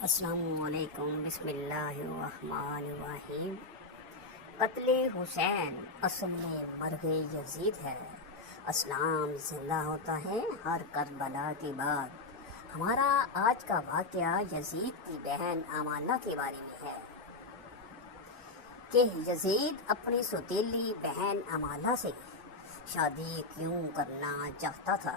السلام علیکم، بسم اللہ الرحمن الرحیم۔ قتل حسین اصل میں مرگ یزید ہے۔ اسلام زندہ ہوتا ہے ہر کربلا کے بعد۔ ہمارا آج کا واقعہ یزید کی بہن آمنہ کے بارے میں ہے کہ یزید اپنی سوتیلی بہن آمنہ سے شادی کیوں کرنا چاہتا تھا۔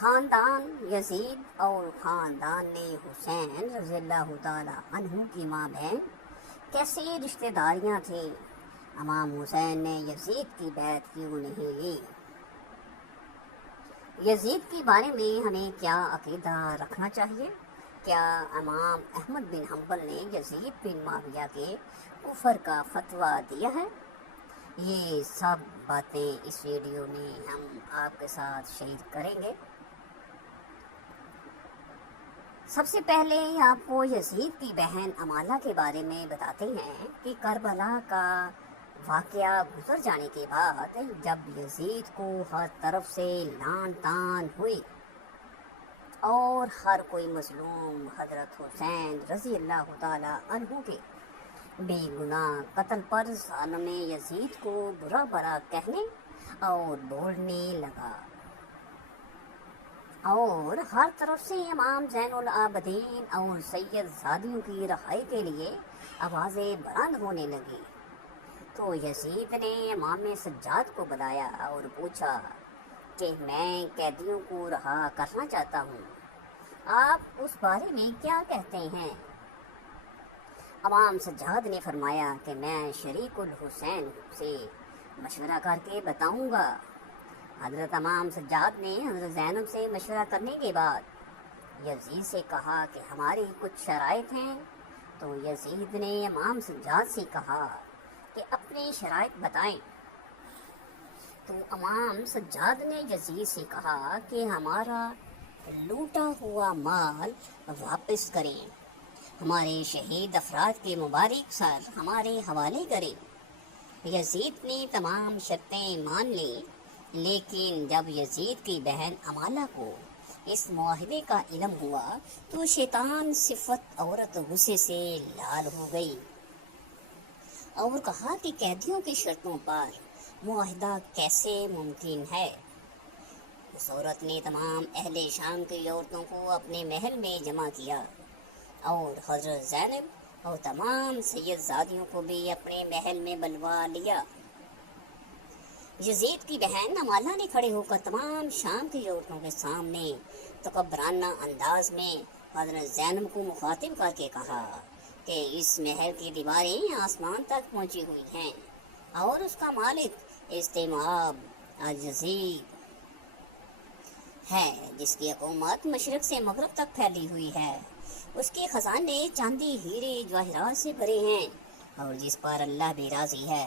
خاندان یزید اور خاندان نے حسین رضی اللہ تعالی عنہ کی ماں بہن کیسی رشتہ داریاں تھیں؟ امام حسین نے یزید کی بیعت کیوں نہیں لی؟ یزید کے بارے میں ہمیں کیا عقیدہ رکھنا چاہیے؟ کیا امام احمد بن حنبل نے یزید بن معاویہ کے کفر کا فتویٰ دیا ہے؟ یہ سب باتیں اس ویڈیو میں ہم آپ کے ساتھ شیئر کریں گے۔ سب سے پہلے آپ کو یزید کی بہن آمنہ کے بارے میں بتاتے ہیں کہ کربلا کا واقعہ گزر جانے کے بعد جب یزید کو ہر طرف سے لعن طعن ہوئی اور ہر کوئی مظلوم حضرت حسین رضی اللہ تعالی عنہ کے بے گناہ قتل پر ظالم یزید کو برا برا کہنے اور بولنے لگا، اور ہر طرف سے امام زین العابدین اور سید زادیوں کی رہائی کے لیے آوازیں بلند ہونے لگی، تو یزید نے امام سجاد کو بلایا اور پوچھا کہ میں قیدیوں کو رہا کرنا چاہتا ہوں، آپ اس بارے میں کیا کہتے ہیں؟ امام سجاد نے فرمایا کہ میں شریک الحسین سے مشورہ کر کے بتاؤں گا۔ حضرت امام سجاد نے حضرت زینب سے مشورہ کرنے کے بعد یزید سے کہا کہ ہماری کچھ شرائط ہیں، تو یزید نے امام سجاد سے کہا کہ اپنی شرائط بتائیں، تو امام سجاد نے یزید سے کہا کہ ہمارا لوٹا ہوا مال واپس کریں، ہمارے شہید افراد کے مبارک سر ہمارے حوالے کریں۔ یزید نے تمام شرطیں مان لیں، لیکن جب یزید کی بہن آمنہ کو اس معاہدے کا علم ہوا تو شیطان صفت عورت غصے سے لال ہو گئی اور کہا کہ قیدیوں کی شرطوں پر معاہدہ کیسے ممکن ہے؟ اس عورت نے تمام اہل شام کی عورتوں کو اپنے محل میں جمع کیا اور حضرت زینب اور تمام سید زادیوں کو بھی اپنے محل میں بلوا لیا۔ یزید کی بہن آمنہ نے کھڑے ہو کر تمام شام کی عورتوں کے سامنے تکبرانہ انداز میں حضرت زینب کو مخاطب کر کے کہا کہ اس محل کی دیواریں آسمان تک پہنچی ہوئی ہیں اور اس کا مالک استماب الجزید ہے، جس کی حکومت مشرق سے مغرب تک پھیلی ہوئی ہے، اس کے خزانے چاندی ہیرے جواہرات سے بھرے ہیں، اور جس پر اللہ بھی راضی ہے،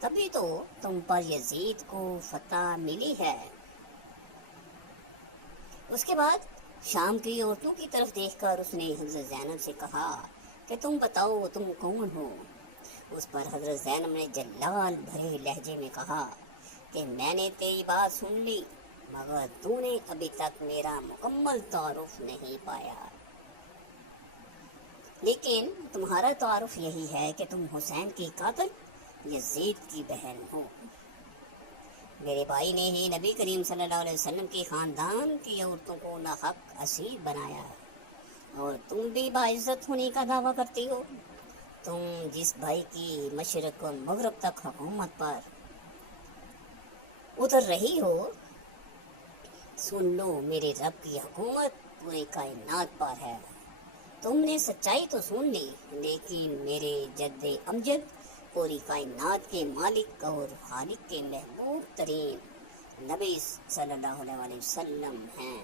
تبھی تو تم پر یزید کو فتح ملی ہے۔ اس کے بعد شام کی عورتوں کی طرف دیکھ کر اس نے حضرت زینب سے کہا کہ تم بتاؤ تم کون ہو؟ اس پر حضرت زینب نے جلال بھرے لہجے میں کہا کہ میں نے تیری بات سن لی، مگر تو نے ابھی تک میرا مکمل تعارف نہیں پایا، لیکن تمہارا تعارف یہی ہے کہ تم حسین کی قاتل یزید کی بہن ہو۔ میرے بھائی نے ہی نبی کریم صلی اللہ علیہ وسلم کی خاندان کی عورتوں کو ناحق اسیر بنایا، اور تم بھی باعزت ہونے کا دعویٰ کرتی ہو۔ تم جس بھائی کی مشرق و مغرب تک حکومت پر اتر رہی ہو، سن لو میرے رب کی حکومت پورے کائنات پر ہے۔ تم نے سچائی تو سن لی، لیکن میرے جد امجد پوری کائنات کے مالک اور خالق کے محبوب ترین نبی صلی اللہ علیہ وسلم ہیں۔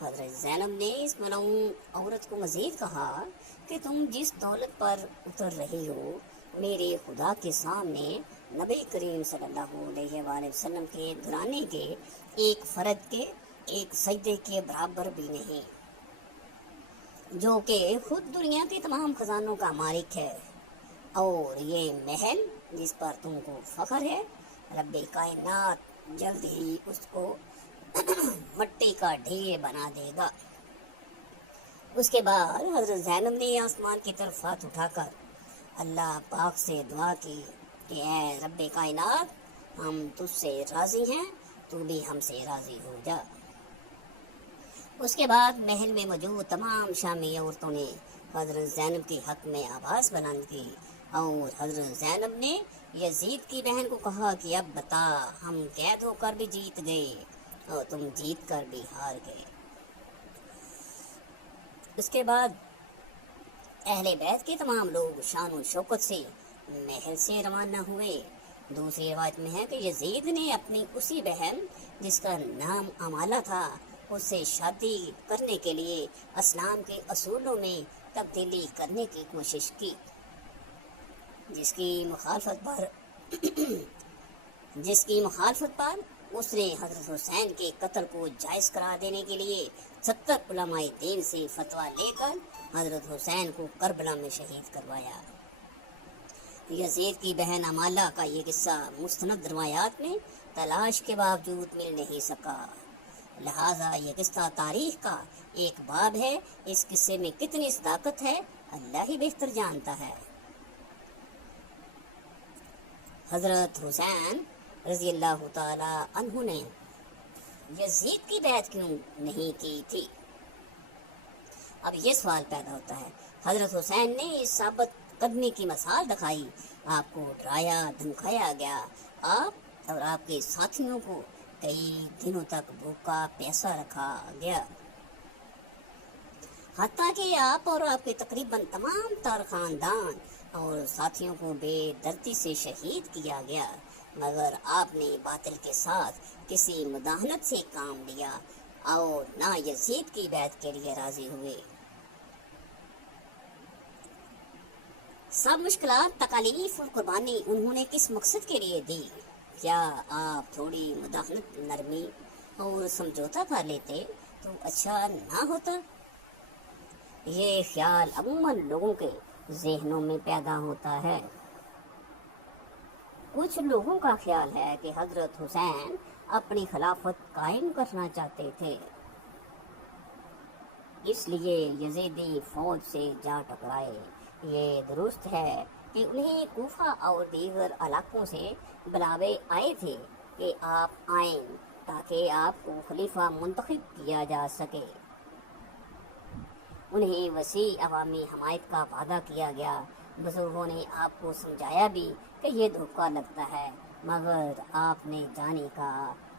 حضرت زینب نے اس ملعون عورت کو مزید کہا کہ تم جس دولت پر اتر رہی ہو، میرے خدا کے سامنے نبی کریم صلی اللہ علیہ وآلہ وسلم کے گھرانے کے ایک فرد کے ایک سجدے کے برابر بھی نہیں، جو کہ خود دنیا کے تمام خزانوں کا مالک ہے، اور یہ محل جس پر تم کو فخر ہے، رب کائنات جلد ہی اس کو مٹی کا ڈھیر بنا دے گا۔ اس کے بعد حضرت زینب نے آسمان کی طرف ہاتھ اٹھا کر اللہ پاک سے دعا کی کہ اے رب کائنات، ہم تجھ سے راضی ہیں، تو بھی ہم سے راضی ہو جا۔ اس کے بعد محل میں موجود تمام شامی عورتوں نے حضرت زینب کے حق میں آواز بلند کی، اور حضرت زینب نے یزید کی بہن کو کہا کہ اب بتا، ہم قید ہو کر بھی جیت گئے اور تم جیت کر بھی ہار گئے۔ اس کے بعد اہل بیت کے تمام لوگ شان و شوکت سے محل سے روانہ ہوئے۔ دوسری روایت میں ہے کہ یزید نے اپنی اسی بہن جس کا نام امالہ تھا، اس سے شادی کرنے کے لیے اسلام کے اصولوں میں تبدیلی کرنے کی کوشش کی، جس کی مخالفت پر اس نے حضرت حسین کے قتل کو جائز قرار دینے کے لیے 70 علماء دین سے فتویٰ لے کر حضرت حسین کو کربلا میں شہید کروایا۔ یزید کی بہن امالہ کا یہ قصہ مستند روایات میں تلاش کے باوجود مل نہیں سکا، لہٰذا یہ قصہ تاریخ کا ایک باب ہے۔ اس قصے میں کتنی صداقت ہے اللہ ہی بہتر جانتا ہے۔ حضرت حسین رضی اللہ تعالی عنہ نے یزید کی بیعت کیوں نہیں کی تھی؟ اب یہ سوال پیدا ہوتا ہے۔ حضرت حسین نے اس ثابت قدمی کی مثال دکھائی، آپ کو ڈرایا دھمکایا گیا، آپ اور آپ کے ساتھیوں کو کئی دنوں تک بھوکا پیاسا رکھا گیا، حتیٰ کہ آپ اور آپ کے تقریباً تمام تر خاندان اور ساتھیوں کو بے دردی سے شہید کیا گیا، مگر آپ نے باطل کے ساتھ کسی مداہنت سے کام لیا اور نہ یزید کی بیعت کے لیے راضی ہوئے۔ سب مشکلات، تکالیف اور قربانی انہوں نے کس مقصد کے لیے دی؟ کیا آپ تھوڑی مداحنت، نرمی اور سمجھوتا کر لیتے تو اچھا نہ ہوتا؟ یہ خیال عموماً لوگوں کے ذہنوں میں پیدا ہوتا ہے۔ کچھ لوگوں کا خیال ہے کہ حضرت حسین اپنی خلافت قائم کرنا چاہتے تھے، اس لیے یزیدی فوج سے جا ٹکرائے۔ یہ درست ہے کہ انہیں کوفہ اور دیگر علاقوں سے بلاوے آئے تھے کہ آپ آئیں تاکہ آپ کو خلیفہ منتخب کیا جا سکے۔ انہیں وسیع عوامی حمایت کا وعدہ کیا گیا۔ بزرگوں نے آپ کو سمجھایا بھی کہ یہ دھوکہ لگتا ہے، مگر آپ نے جانے کا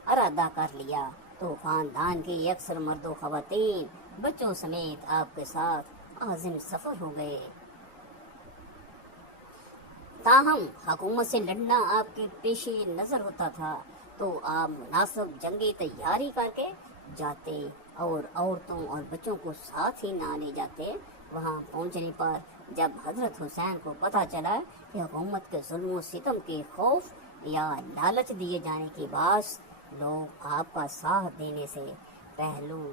ارادہ کر لیا تو خاندان کے اکثر مرد و خواتین بچوں سمیت آپ کے ساتھ عازم سفر ہو گئے۔ تاہم حکومت سے لڑنا آپ کے پیش نظر ہوتا تھا تو آپ مناسب جنگی تیاری کر کے جاتے اور عورتوں اور بچوں کو ساتھ ہی نہ لے جاتے۔ وہاں پہنچنے پر جب حضرت حسین کو پتہ چلا کہ حکومت کے ظلم و ستم کے خوف یا لالچ دیے جانے کے باعث لوگ آپ کا ساتھ دینے سے پہلو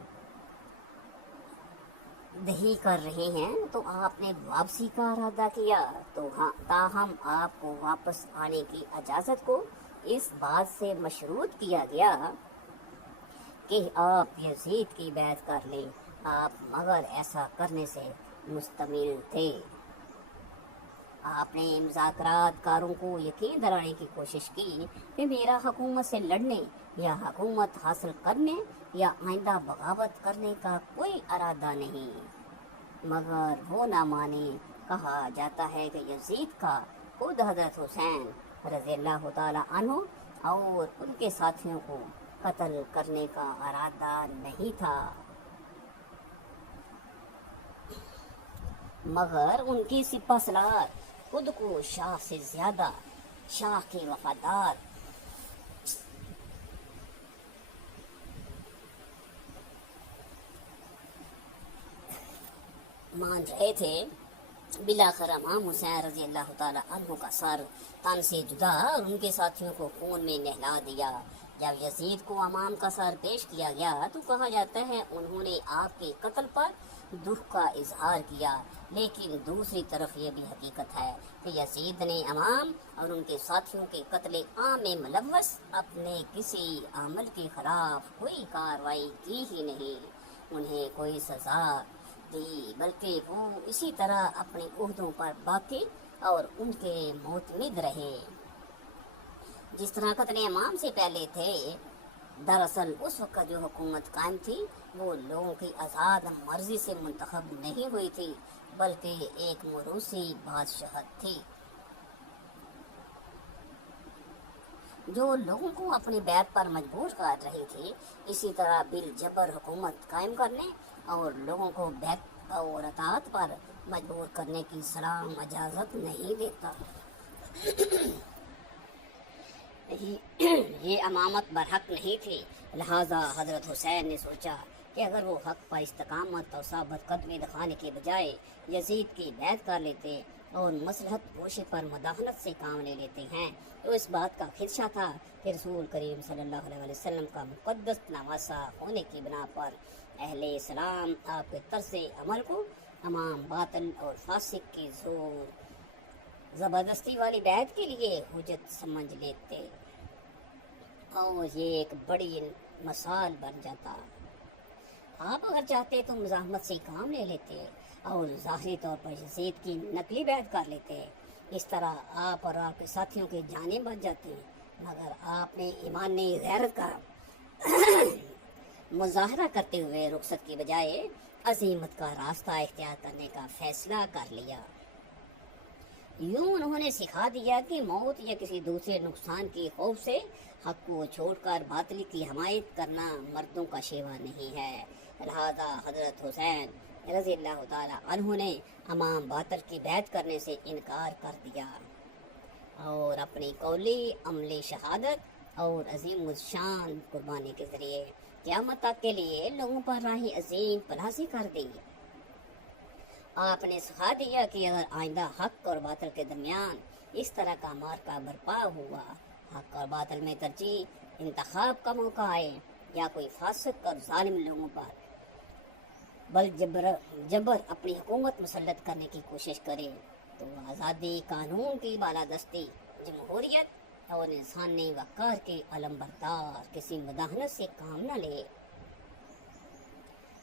دہی کر رہے ہیں، تو آپ نے واپسی کا ارادہ کیا۔ تو تاہم آپ کو واپس آنے کی اجازت کو اس بات سے مشروط کیا گیا کہ آپ یزید کی بیعت کر لیں۔ آپ مگر ایسا کرنے سے مستمل تھے۔ آپ نے مذاکرات کاروں کو یقین دلانے کی کوشش کی کہ میرا حکومت سے لڑنے یا حکومت حاصل کرنے یا آئندہ بغاوت کرنے کا کوئی ارادہ نہیں، مگر وہ نہ مانے۔ کہا جاتا ہے کہ یزید کا خود حضرت حسین رضی اللہ تعالی عنہ اور ان کے ساتھیوں کو قتل کرنے کا ارادہ نہیں تھا، مگر ان کی سپہ سالار خود کو شاہ سے زیادہ شاہ کے وفادار مان رہے تھے۔ بلاخر امام حسین رضی اللہ تعالی عنہ کا سر تن سے جدا اور ان کے ساتھیوں کو خون میں نہلا دیا۔ جب یزید کو امام کا سر پیش کیا گیا تو کہا جاتا ہے انہوں نے آپ کے قتل پر دکھ کا اظہار کیا، لیکن دوسری طرف یہ بھی حقیقت ہے کہ یزید نے امام اور ان کے ساتھیوں کے قتل عام میں ملوث اپنے کسی عمل کے خلاف کوئی کارروائی کی ہی نہیں، انہیں کوئی سزا دی، بلکہ وہ اسی طرح اپنے عہدوں پر باقی اور ان کے معتمد رہے جس طرح قتل امام سے پہلے تھے۔ دراصل اس وقت جو حکومت قائم تھی وہ لوگوں کی آزاد مرضی سے منتخب نہیں ہوئی تھی، بلکہ ایک موروثی بادشاہت تھی جو لوگوں کو اپنی بیعت پر مجبور کر رہی تھی۔ اسی طرح بالجبر حکومت قائم کرنے اور لوگوں کو بیعت اور اطاعت پر مجبور کرنے کی اسلام اجازت نہیں دیتا۔ یہ امامت برحق نہیں تھی، لہذا حضرت حسین نے سوچا کہ اگر وہ حق پر استقامت اور ثابت قدمی دکھانے کے بجائے یزید کی بیعت کر لیتے اور مصلحت پوشی پر مداخلت سے کام لے لیتے ہیں تو اس بات کا خدشہ تھا کہ رسول کریم صلی اللہ علیہ وسلم کا مقدس نواسہ ہونے کی بنا پر اہل اسلام آپ کے طرز عمل کو امام باطل اور فاسق کی زور زبردستی والی بیعت کے لیے حجت سمجھ لیتے اور یہ ایک بڑی مثال بن جاتا۔ آپ اگر چاہتے تو مزاحمت سے کام لے لیتے اور ظاہری طور پر یزید کی نقلی بیعت کر لیتے، اس طرح آپ اور آپ کے ساتھیوں کی جانیں بچ جاتی، مگر آپ نے ایمانی غیرت کا مظاہرہ کرتے ہوئے رخصت کی بجائے عزیمت کا راستہ اختیار کرنے کا فیصلہ کر لیا۔ یوں انہوں نے سکھا دیا کہ موت یا کسی دوسرے نقصان کی خوف سے حق کو چھوڑ کر باطل کی حمایت کرنا مردوں کا شیوا نہیں ہے۔ لہذا حضرت حسین رضی اللہ تعالی عنہ نے امام باطل کی بیعت کرنے سے انکار کر دیا اور اپنی قولی عملی شہادت اور عظیم الشان قربانی کے ذریعے قیامت تک کے لیے لوگوں پر راہ عظیم پلازی کر دی۔ آپ نے سکھا دیا کہ اگر آئندہ حق اور باطل کے درمیان اس طرح کا مارکا برپا ہوا، حق اور باطل میں ترجیح انتخاب کا موقع آئے یا کوئی فاسق اور ظالم لوگوں پر جبر اپنی حکومت مسلط کرنے کی کوشش کرے تو آزادی، قانون کی بالادستی، جمہوریت اور انسانی وقار کے علم بردار کسی مداحنت سے کام نہ لے،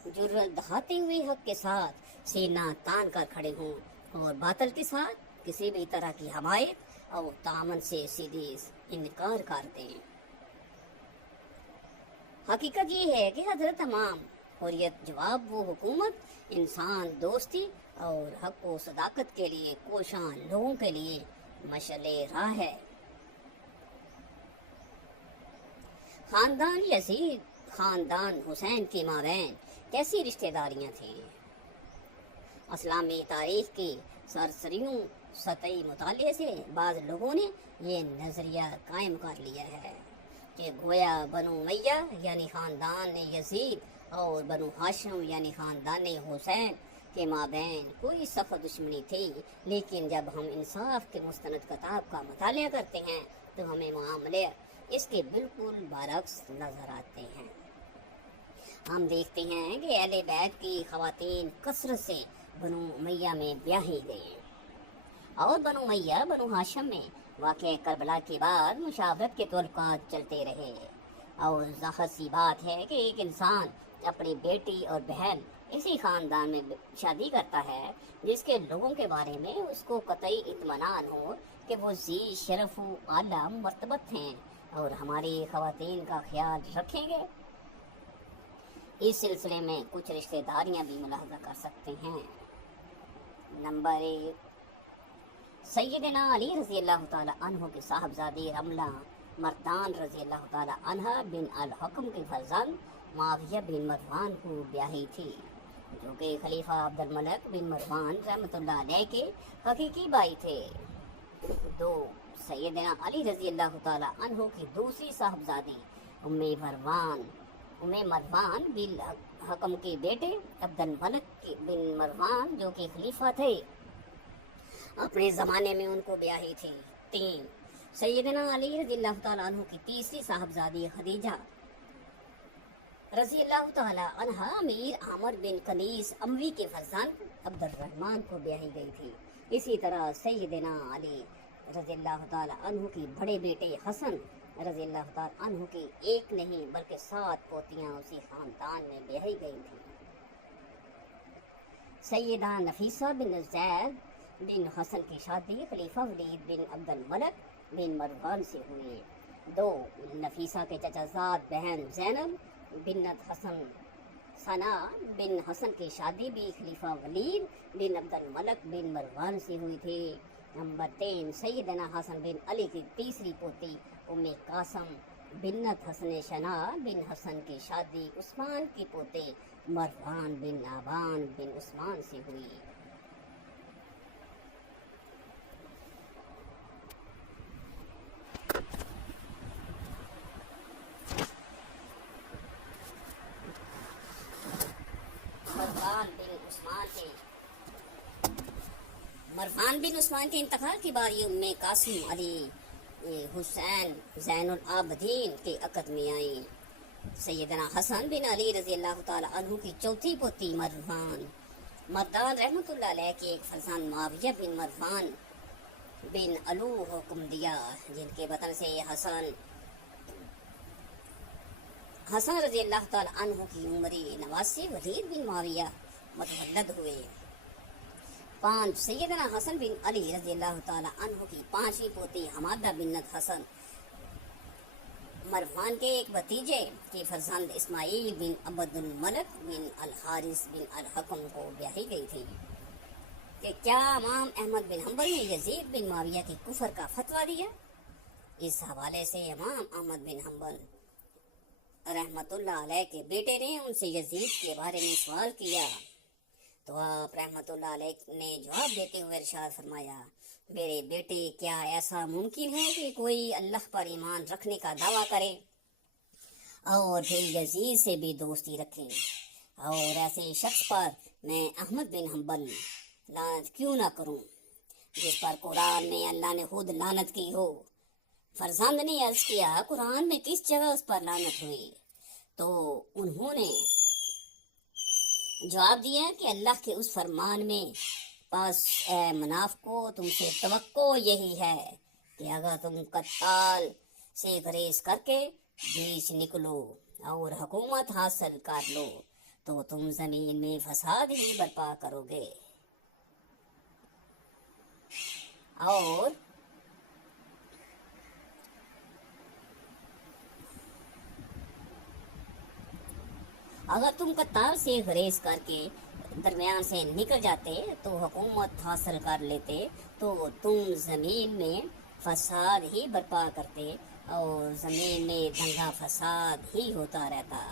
جرأت دکھاتے ہوئے حق کے ساتھ سینہ تان کر کھڑے ہوں اور باطل کے ساتھ کسی بھی طرح کی حمایت اور تعاون سے سیدھی انکار کر دیں۔ حقیقت یہ ہے کہ حضرت امام حریت جواب وہ حکومت انسان دوستی اور حق و صداقت کے لیے کوشاں لوگوں کے لیے مشعل راہ ہے۔ خاندان یزید خاندان حسین کے مابین کیسی رشتہ داریاں تھیں؟ اسلامی تاریخ کی سرسریوں سطحی مطالعے سے بعض لوگوں نے یہ نظریہ قائم کر لیا ہے کہ گویا بنو امیہ یعنی خاندان یزید اور بنو ہاشم یعنی خاندان حسین کے مابین کوئی سخت دشمنی تھی، لیکن جب ہم انصاف کے مستند کتاب کا مطالعہ کرتے ہیں تو ہمیں معاملے اس کے بالکل برعکس نظر آتے ہیں۔ ہم دیکھتے ہیں کہ اہل بیت کی خواتین کثرت سے بنو امیہ میں بیاہی گئیں اور بنو امیہ بنو ہاشم میں واقع کربلا کے بعد مشاورت کے تعلقات چلتے رہے، اور ظاہر سی بات ہے کہ ایک انسان اپنی بیٹی اور بہن اسی خاندان میں شادی کرتا ہے جس کے لوگوں کے بارے میں اس کو قطعی اطمینان ہو کہ وہ ذی شرف و اعلیٰ مرتبت ہیں اور ہماری خواتین کا خیال رکھیں گے۔ اس سلسلے میں کچھ رشتہ داریاں بھی ملاحظہ کر سکتے ہیں۔ نمبر 1، سیدنا علی رضی اللہ تعالی عنہ کی صاحبزادی رملہ مردان رضی اللہ تعالی عنہ بن الحکم کے فرزند معاویہ بن مروان کو بیاہی تھی، جو کہ خلیفہ عبد الملک بن مروان رحمۃ اللہ علیہ کے حقیقی بھائی تھے۔ 2، سیدنا علی رضی اللہ تعالی عنہ کی دوسری صاحبزادی ام مروان بن حکم کے بیٹے عبد الملک بن مروان جو کہ خلیفہ تھے، اپنے زمانے میں ان کو بیاہی تھی۔ 3، سیدنا علی رضی اللہ تعالیٰ عنہ کی تیسری صاحبزادی خدیجہ رضی اللہ تعالیٰ عنہ امیر عامر بن کنیس اموی کے فرزند عبد الرحمن کو بیاہی گئی تھی۔ اسی طرح سیدنا علی رضی اللہ تعالیٰ عنہ کی بڑے بیٹے حسن رضی اللہ تعالیٰ عنہ کی ایک نہیں بلکہ 7 پوتیاں اسی خاندان میں بیاہی گئی تھیں۔ سیدہ نفیسہ بن زید بن حسن کی شادی خلیفہ ولید بن عبد الملک بن مروان سے ہوئی۔ 2 نفیسہ کے چچا زاد بہن زینب بنت حسن ثنا بن حسن کی شادی بھی خلیفہ ولید بن عبد الملک بن مروان سے ہوئی تھی۔ نمبر 3 سیدنا حسن بن علی کی تیسری پوتی ام قاسم بنت حسن شنا بن حسن کی شادی عثمان کے پوتے مروان بن آبان بن عثمان سے ہوئی۔ مروان بن عثمان کے انتقال کے بعد یہ ام قاسم علی حسین زین العابدین کے عقد میں آئیں۔ سیدنا حسن بن علی رضی اللہ تعالی عنہ کی چوتھی پوتی مردان رحمۃ اللہ علیہ کے ایک فرزند معاویہ بن مروان بن علو حکم دیا، جن کے وطن سے حسن رضی اللہ تعالی عنہ کی عمری نواسی ولید بن معاویہ متولد ہوئے۔ 5 سیدنا حسن بن علی رضی اللہ تعالی عنہ کی 5ویں پوتی حمادہ بنت حسن مروان کے ایک بھتیجے کے فرزند اسماعیل بن عبد الملک بن الحارث بن الحکم کو بیاہی گئی تھی کہ کیا امام احمد بن حنبل نے یزید بن معاویہ کے کفر کا فتویٰ دیا؟ اس حوالے سے امام احمد بن حنبل رحمۃ اللہ علیہ کے بیٹے نے ان سے یزید کے بارے میں سوال کیا تو آپ رحمۃ اللہ علیہ نے جواب دیتے ہوئے ارشاد فرمایا، میرے بیٹے کیا ایسا ممکن ہے کہ کوئی اللہ پر ایمان رکھنے کا دعویٰ کرے اور پھر یزید سے بھی دوستی رکھے، اور ایسے شخص پر میں احمد بن حنبل لعنت کیوں نہ کروں جس پر قرآن میں اللہ نے خود لعنت کی ہو؟ فرزند نے عرض کیا، قرآن میں کس جگہ اس پر لعنت ہوئی؟ تو انہوں نے جواب دیا کہ اللہ کے اس فرمان میں پس اے منافقو تم سے توقع یہی ہے کہ اگر تم قتال سے گریز کر کے بیچ نکلو اور حکومت حاصل کر لو تو تم زمین میں فساد ہی برپا کرو گے، اور اگر تم قتال سے گریز کر کے درمیان سے نکل جاتے تو حکومت حاصل کر لیتے تو تم زمین میں فساد ہی برپا کرتے اور زمین میں دنگا فساد ہی ہوتا رہتا۔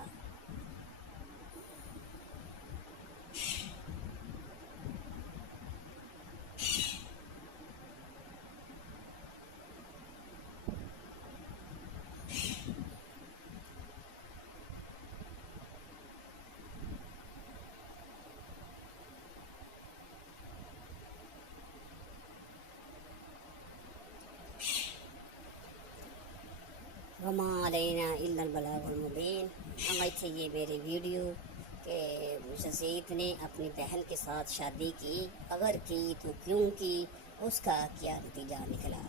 وما علینا الا البلاغ المبین۔ امید تھی یہ میری ویڈیو کہ یزید نے اپنی بہن کے ساتھ شادی کی، اگر کی تو کیوں کی، اس کا کیا نتیجہ نکلا۔